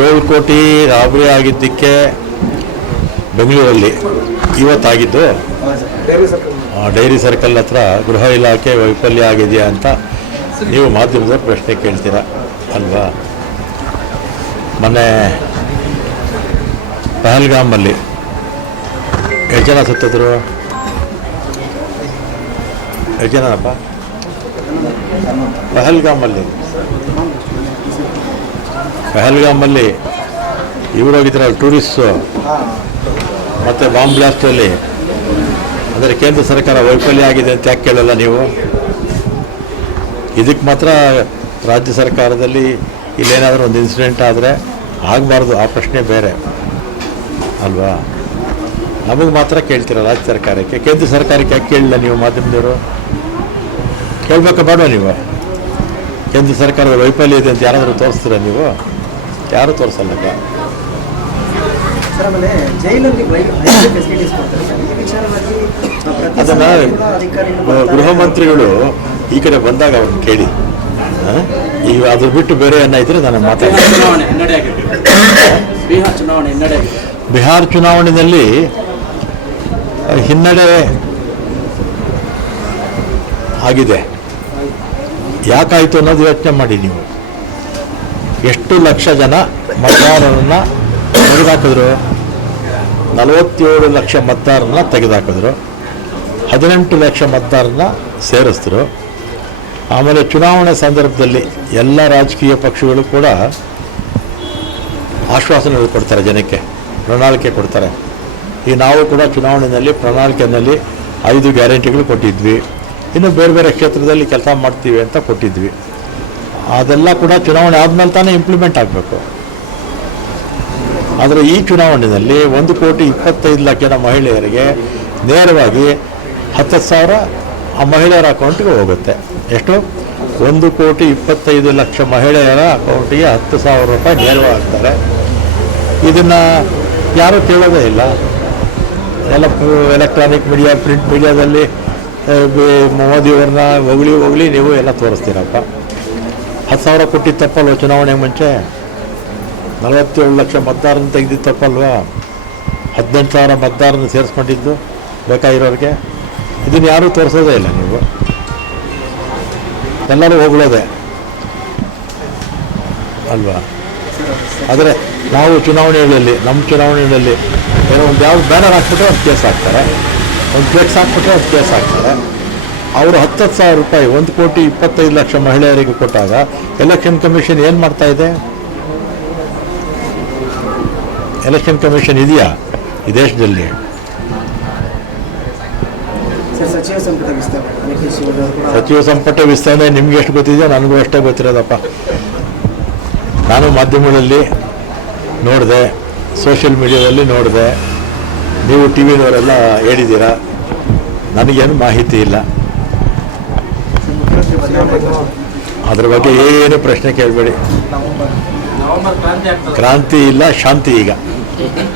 ಏಳು ಕೋಟಿ ರಾಬರಿ ಆಗಿದ್ದಕ್ಕೆ ಬೆಂಗಳೂರಲ್ಲಿ ಇವತ್ತಾಗಿದ್ದು ಡೈರಿ ಸರ್ಕಲ್ ಹತ್ರ ಗೃಹ ಇಲಾಖೆ ವೈಫಲ್ಯ ಆಗಿದೆಯಾ ಅಂತ ನೀವು ಮಾಧ್ಯಮದ ಪ್ರಶ್ನೆ ಕೇಳ್ತೀರಾ ಅಲ್ವಾ? ಮೊನ್ನೆ ಪಹಲ್ಗಾಮಲ್ಲಿ ಎಷ್ಟು ಜನ ಸತ್ತಿದ್ರು? ಎಷ್ಟು ಜನಪ್ಪ? ಪಹಲ್ಗಾಮಲ್ಲಿ ಪಹಲ್ಗಾಮಲ್ಲಿ ಇವರು ಹೋಗಿದ್ರಲ್ಲ ಟೂರಿಸ್ಟು ಮತ್ತು ಬಾಂಬ್ ಬ್ಲಾಸ್ಟಲ್ಲಿ ಅಂದರೆ ಕೇಂದ್ರ ಸರ್ಕಾರ ವೈಫಲ್ಯ ಆಗಿದೆ ಅಂತ ಯಾಕೆ ಕೇಳಲ್ಲ ನೀವು? ಇದಕ್ಕೆ ಮಾತ್ರ ರಾಜ್ಯ ಸರ್ಕಾರದಲ್ಲಿ ಇಲ್ಲೇನಾದರೂ ಒಂದು ಇನ್ಸಿಡೆಂಟ್ ಆದರೆ ಆಗಬಾರ್ದು, ಆ ಪ್ರಶ್ನೆ ಬೇರೆ. ಅಲ್ವಾ? ನಮಗೆ ಮಾತ್ರ ಕೇಳ್ತೀರ ರಾಜ್ಯ ಸರ್ಕಾರಕ್ಕೆ? ಕೇಂದ್ರ ಸರ್ಕಾರಕ್ಕೆ ಯಾಕೆ ಕೇಳಿಲ್ಲ ನೀವು ಮಾಧ್ಯಮದವರು? ಕೇಳಬೇಕಾ ಬೇಡ ನೀವು? ಕೇಂದ್ರ ಸರ್ಕಾರದ ವೈಫಲ್ಯ ಇದೆ ಅಂತ ಯಾರಾದರೂ ತೋರಿಸ್ತೀರಾ ನೀವು? ಯಾರು ತೋರಿಸಲ್ಲ ಅದನ್ನು ಅಧಿಕಾರಿಗಳು ಗೃಹ ಮಂತ್ರಿಗಳು ಈ ಕಡೆ ಬಂದಾಗ ಅವ್ರನ್ನ ಕೇಳಿ? ಈಗ ಅದ್ರ ಬಿಟ್ಟು ಬೇರೆ ಏನ ಇದ್ರೆ ನಾನು ಮಾತಾಡ್ತೀನಿ. ಬಿಹಾರ ಚುನಾವಣೆಯಲ್ಲಿ ಹಿನ್ನಡೆ ಆಗಿದೆ. ಯಾಕಾಯಿತು ಅನ್ನೋದು ಯೋಚನೆ ಮಾಡಿ ನೀವು. ಎಷ್ಟು ಲಕ್ಷ ಜನ ಮತದಾರರನ್ನ ತೆಗೆದಾಕಿದ್ರು ನಲವತ್ತೇಳು ಲಕ್ಷ ಮತದಾರರನ್ನ ತೆಗೆದುಹಾಕಿದ್ರು ಹದಿನೆಂಟು ಲಕ್ಷ ಮತದಾರರನ್ನ ಸೇರಿಸಿದ್ರು. ಆಮೇಲೆ ಚುನಾವಣೆ ಸಂದರ್ಭದಲ್ಲಿ ಎಲ್ಲ ರಾಜಕೀಯ ಪಕ್ಷಗಳು ಕೂಡ ಆಶ್ವಾಸನೆಗಳು ಕೊಡ್ತಾರೆ ಜನಕ್ಕೆ, ಪ್ರಣಾಳಿಕೆ ಕೊಡ್ತಾರೆ. ಈ ನಾವು ಕೂಡ ಚುನಾವಣೆಯಲ್ಲಿ, ಪ್ರಣಾಳಿಕೆಯಲ್ಲಿ ಐದು ಗ್ಯಾರಂಟಿಗಳು ಕೊಟ್ಟಿದ್ವಿ. ಇನ್ನು ಬೇರೆ ಬೇರೆ ಕ್ಷೇತ್ರದಲ್ಲಿ ಕೆಲಸ ಮಾಡ್ತೀವಿ ಅಂತ ಕೊಟ್ಟಿದ್ವಿ. ಅದೆಲ್ಲ ಕೂಡ ಚುನಾವಣೆ ಆದಮೇಲೆ ತಾನೇ ಇಂಪ್ಲಿಮೆಂಟ್ ಆಗಬೇಕು. ಆದರೆ ಈ ಚುನಾವಣೆಯಲ್ಲಿ ಒಂದು ಕೋಟಿ ಇಪ್ಪತ್ತೈದು ಲಕ್ಷ ಜನ ಮಹಿಳೆಯರಿಗೆ ನೇರವಾಗಿ ಹತ್ತು ಸಾವಿರ ಆ ಮಹಿಳೆಯರ ಅಕೌಂಟ್ಗೆ ಹೋಗುತ್ತೆ. ಎಷ್ಟು? ಒಂದು ಕೋಟಿ ಇಪ್ಪತ್ತೈದು ಲಕ್ಷ ಮಹಿಳೆಯರ ಅಕೌಂಟಿಗೆ ಹತ್ತು ಸಾವಿರ ರೂಪಾಯಿ ನೇರವಾಗ್ತಾರೆ. ಇದನ್ನು ಯಾರೂ ಕೇಳೋದೇ ಇಲ್ಲ. ಎಲ್ಲ ಎಲೆಕ್ಟ್ರಾನಿಕ್ ಮೀಡಿಯಾ ಪ್ರಿಂಟ್ ಮೀಡಿಯಾದಲ್ಲಿ ಮೋದಿಯವ್ರನ್ನ ಹೊಗಳಿ ಹೋಗಲಿ ನೀವು ಎಲ್ಲ ತೋರಿಸ್ತೀರಪ್ಪ. ಹತ್ತು ಸಾವಿರ ಕೊಟ್ಟಿದ್ದು ತಪ್ಪಲ್ವ ಚುನಾವಣೆ ಮುಂಚೆ? ನಲವತ್ತೇಳು ಲಕ್ಷ ಮತದಾರನ ತೆಗೆದಿದ್ದು ತಪ್ಪಲ್ವಾ? ಹದಿನೆಂಟು ಸಾವಿರ ಮತದಾರನ ಸೇರಿಸ್ಕೊಂಡಿದ್ದು ಬೇಕಾಗಿರೋರಿಗೆ ಇದನ್ನು ಯಾರೂ ತೋರಿಸೋದೇ ಇಲ್ಲ ನೀವು. ಎಲ್ಲರೂ ಹೋಗ್ಲೋದೆ. ಅಲ್ವಾ? ಆದರೆ ನಾವು ಚುನಾವಣೆಗಳಲ್ಲಿ, ನಮ್ಮ ಚುನಾವಣೆಗಳಲ್ಲಿ ಏನೋ ಒಂದು ಯಾವ ಬ್ಯಾನರ್ ಹಾಕ್ಬಿಟ್ರೆ ಒಂದು ಕೇಸ್ ಹಾಕ್ತಾರೆ. ಒಂದು ಫ್ಲೆಕ್ಸ್ ಹಾಕ್ಬಿಟ್ರೆ ಒಂದು ಕೇಸ್ ಹಾಕ್ತಾರೆ. ಅವರು ಹತ್ತತ್ತು ಸಾವಿರ ರೂಪಾಯಿ ಒಂದು ಕೋಟಿ ಇಪ್ಪತ್ತೈದು ಲಕ್ಷ ಮಹಿಳೆಯರಿಗೆ ಕೊಟ್ಟಾಗ ಎಲೆಕ್ಷನ್ ಕಮಿಷನ್ ಏನು ಮಾಡ್ತಾ ಇದೆ? ಎಲೆಕ್ಷನ್ ಕಮಿಷನ್ ಇದೆಯಾ ಈ ದೇಶದಲ್ಲಿ? ಸಚಿವ ಸಂಪುಟ ವಿಸ್ತರಣೆ ನಿಮ್ಗೆ ಎಷ್ಟು ಗೊತ್ತಿದೆಯೋ ನನಗೂ ಅಷ್ಟೇ ಗೊತ್ತಿರೋದಪ್ಪ. ನಾನು ಮಾಧ್ಯಮಗಳಲ್ಲಿ ನೋಡಿದೆ ಸೋಷಿಯಲ್ ಮೀಡಿಯಾದಲ್ಲಿ ನೋಡಿದೆ ನೀವು ಟಿ ವಿನವರೆಲ್ಲ ಹೇಳಿದ್ದೀರಾ? ನನಗೇನು ಮಾಹಿತಿ ಇಲ್ಲ. ಅದ್ರ ಬಗ್ಗೆ ಏನು ಪ್ರಶ್ನೆ ಕೇಳಬೇಡಿ. ಕ್ರಾಂತಿ ಇಲ್ಲ ಶಾಂತಿ ಈಗ.